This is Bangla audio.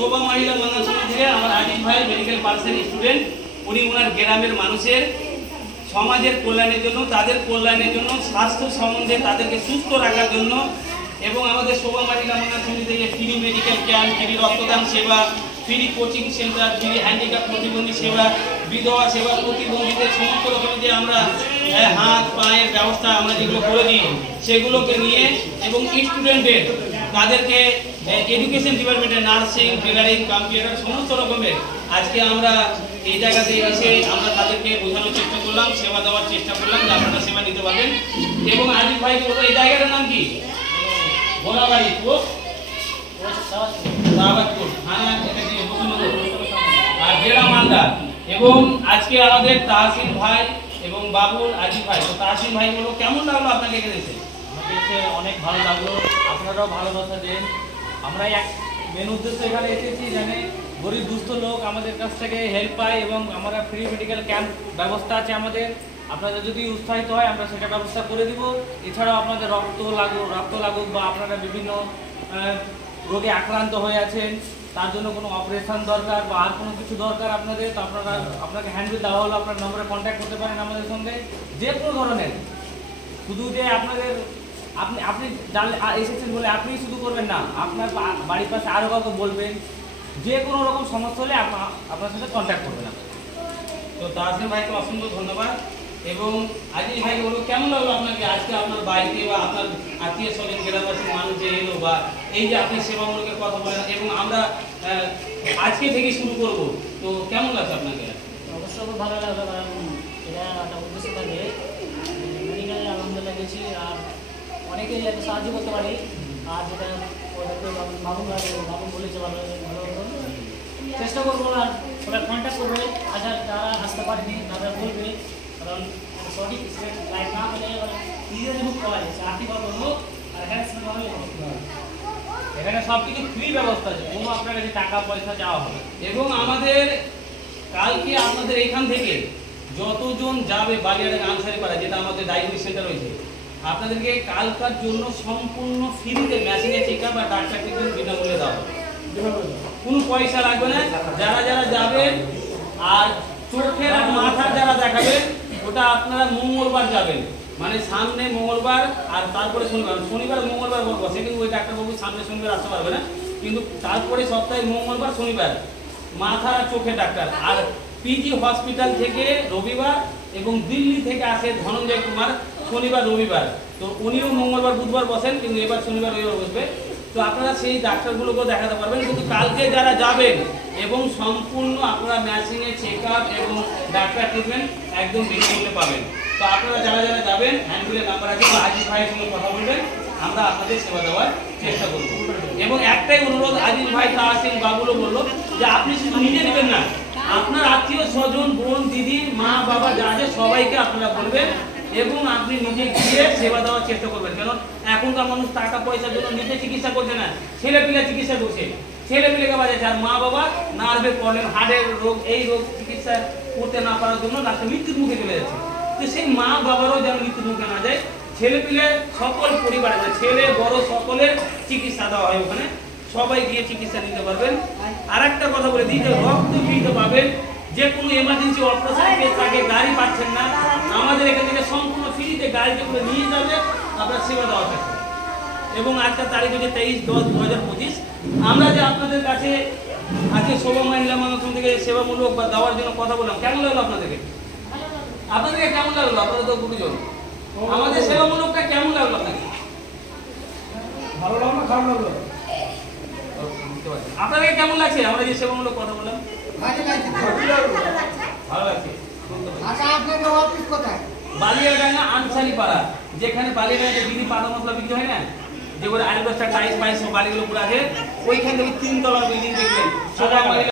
শোভা মহিলা মঙ্গল সমিতি থেকে আমার আজিজ ভাই মেডিকেল পার্সেন স্টুডেন্ট, উনি ওনার গ্রামের মানুষের সমাজের কল্যাণের জন্য, তাদের কল্যাণের জন্য, স্বাস্থ্য সম্বন্ধে তাদেরকে সুস্থ রাখার জন্য এবং আমাদের শোভা মহিলা মঙ্গল সমিতি থেকে ফ্রি মেডিকেল ক্যাম্প, ফ্রি রক্তদান সেবা, free coaching centre, free handicap প্রতিবন্ধী সেবা, বিধবা সেবা, প্রতিবন্ধীদের সমস্ত রকমের যে আমরা হাত পায়ের ব্যবস্থা আমরা যেগুলো করে দিই সেগুলোকে নিয়ে এবং স্টুডেন্টদের তাদেরকে এডুকেশন ডিপার্টমেন্টের নার্সিং, টেলারিং, কম্পিউটার সমস্ত রকমের আজকে আমরা এই জায়গাতে এসে আমরা তাদেরকে বোঝানোর চেষ্টা করলাম, সেবা দেওয়ার চেষ্টা করলাম যে আপনারা সেবা নিতে পারবেন। এবং আজিজ ভাইকে বলবো এই জায়গাটার নাম কি? ভোলাবাড়ি, থানা আর জেলা মালদা। এবং আজকে আমাদের তাহসিন ভাই এবং বাবুল আজিজ ভাই, তো তাহসিন ভাই বলো কেমন লাগলো আপনাকে এখানে এসে? অনেক ভালো লাগলো, আপনারাও ভালোবাসা দেন। আমরা এক মেন উদ্দেশ্য এখানে এসেছি জানে গরিব দুস্থ লোক আমাদের কাছ থেকে হেল্প পায় এবং আমরা ফ্রি মেডিকেল ক্যাম্প ব্যবস্থা আছে আমাদের। আপনাদের যদি উৎসাহিত হয় আমরা সেটা ব্যবস্থা করে দিব। এছাড়াও আপনাদের রক্ত লাগুক বা আপনারা বিভিন্ন রোগে আক্রান্ত হয়ে আছেন, তার জন্য কোনো অপারেশন দরকার বা আর কোনো কিছু দরকার আপনাদের, তো আপনাকে হ্যান্ডবিল দেওয়া হলো, আপনার নম্বরে কন্ট্যাক্ট করতে পারেন আমাদের সঙ্গে যে কোনো ধরনের। শুধু যে আপনাদের আপনি এসেছেন বলে আপনি শুধু করবেন না, আপনার বাড়ির পাশে আরও কাউকে বলবেন, যে কোনো রকম সমস্যা হলে আপনার সাথে কন্ট্যাক্ট করবেন। তো তাহসিন ভাইকে অসংখ্য ধন্যবাদ। এবং আজিজ ভাইকে বলবো কেমন লাগলো আপনাকে আজকে আপনার বাড়িতে বা আপনার আত্মীয় স্বজন গ্রামবাসীর মানুষ যে এলো বা এই যে আপনি সেবামূলকের কথা বলেন এবং আমরা আজকে থেকে শুরু করব, তো কেমন লাগছে আপনাকে? অবশ্যই খুব ভালো লাগলো, কারণ এটা একটা উদ্দেশ্য থাকে মেডিকেলে আলহামদুলিল্লাহ গেছি আর অনেকেই এত সাহায্য করতে পারি। আর যেটা বাবু বলেছে ভালো চেষ্টা করবো আর সবাই কন্ট্যাক্ট করবে, আর যারা আসতে পারেনি তারা বলবে, কারণ সঠিক লাইফ না হলে নিজেদের মুখ পাওয়া যাচ্ছে আর্থিকভাবে হোক আর এখানে সব কিছু ফ্রি ব্যবস্থা আছে, কোনো আপনার কাছে টাকা পয়সা চাওয়া হবে। এবং আমাদের কালকে আপনাদের এখান থেকে যতজন যাবে বালিয়াড়া আনসারি পাড়া, যেটা আমাদের ডায়াগনোস্টিক সেন্টার রয়েছে, আপনাদেরকে কালকার জন্য সম্পূর্ণ ফ্রিতে মেশিনে চেক আপ বা ডাক্তার ট্রিটমেন্ট বিনামূল্যে দেওয়া হবে, কোনো পয়সা লাগবে না। যারা যারা যাবেন আর চোখের আর মাথার যারা দেখাবেন ওটা আপনারা মঙ্গলবার যাবেন, মানে সামনে মঙ্গলবার আর তারপরে শনিবার মঙ্গলবার বসে, কিন্তু ওই ডাক্তারবাবু সামনে শনিবার আসতে পারবে না, কিন্তু তারপরে সপ্তাহে মঙ্গলবার শনিবার মাথা আর চোখের ডাক্তার। আর পিজি হসপিটাল থেকে রবিবার এবং দিল্লি থেকে আসে ধনঞ্জয় কুমার শনিবার রবিবার, তো উনিও মঙ্গলবার বুধবার বসেন, কিন্তু এবার শনিবার রবিবার বসবে। তো আপনারা সেই ডাক্তারগুলোকেও দেখাতে পারবেন, কিন্তু কালকে যারা যাবেন এবং সম্পূর্ণ আপনারা মেশিনে চেক আপ এবং ডাক্তার ট্রিটমেন্ট একদম বিনামূল্যে পাবেন। তো আপনারা যারা যারা যাবেন হ্যান্ডবিলের নাম্বার আছে, আজিজ ভাইয়ের সঙ্গে কথা বলবেন, আমরা আপনাদের সেবা দেওয়ার চেষ্টা করব। এবং একটাই অনুরোধ, আজিজ ভাই তাহসিন বাবুলও বললো যে আপনি শুধু নিজে নেবেন না, আপনার আত্মীয় স্বজন, বোন, দিদি, মা, বাবা যা আছে সবাইকে আপনারা বলবেন এবং আপনি নিজে গিয়ে সেবা দেওয়ার চেষ্টা করবেন। কারণ এখনকার মানুষ টাকা পয়সার জন্য নিজে চিকিৎসা করছে না, ছেলে পিলে চিকিৎসা করছে, ছেলে পিলেকে বাজাচ্ছে, আর মা বাবা নার্ভের প্রবলেম, হার্টের রোগ, এই রোগ চিকিৎসা করতে না পারার জন্য ডাক্তার মৃত্যুর মুখে চলে যাচ্ছে। তো সেই মা বাবারও যেন মৃত্যুর মুখে না যায়, ছেলে পিলে সকল পরিবারে ছেলে বড় সকলের চিকিৎসা দেওয়া হয় ওখানে, সবাই গিয়ে চিকিৎসা নিতে পারবেন। আর একটা কথা বলে দিই যে রক্ত ফ্রিতে পাবেন, যে কোনো এমার্জেন্সি অপারেশন কেস থাকে, গাড়ি পাচ্ছেন না, আমাদের এখান থেকে সম্পূর্ণ ফ্রিতে গাড়িতে করে নিয়ে যাবে, আপনার সেবা দেওয়া থাকবে। এবং আজকের তারিখ হচ্ছে 23/10/2025। আমরা যে আপনাদের কাছে আজকে শোভা মহিলা মঙ্গল থেকে সেবামূলক বা দেওয়ার জন্য কথা বললাম, কেমন লাগলো আপনাদেরকে? আপনাদেরকে কেমন লাগলো? আপনারা তো গুরুজন, আমাদের সেবামূলকটা কেমন লাগলো আপনাকে? ভালো লাগলো, খারাপ লাগলো? আপনাদেরকে কেমন লাগছে আমরা যে সেবামূলক কথা বললাম? ভালো লাগছে। আচ্ছা, আপনাদের অফিস কোথায়? বালিয়াডাঙ্গা আনসারি পাড়া, যেখানে বালিয়াডাঙ্গা বিড়ি পাতা মশলা বিক্রি হয় না, যেগুলো 8-10টা টাইস পাইস বাড়িগুলো পুরো আছে, ওইখান থেকে 3 তলার বিল্ডিং দেখবেন।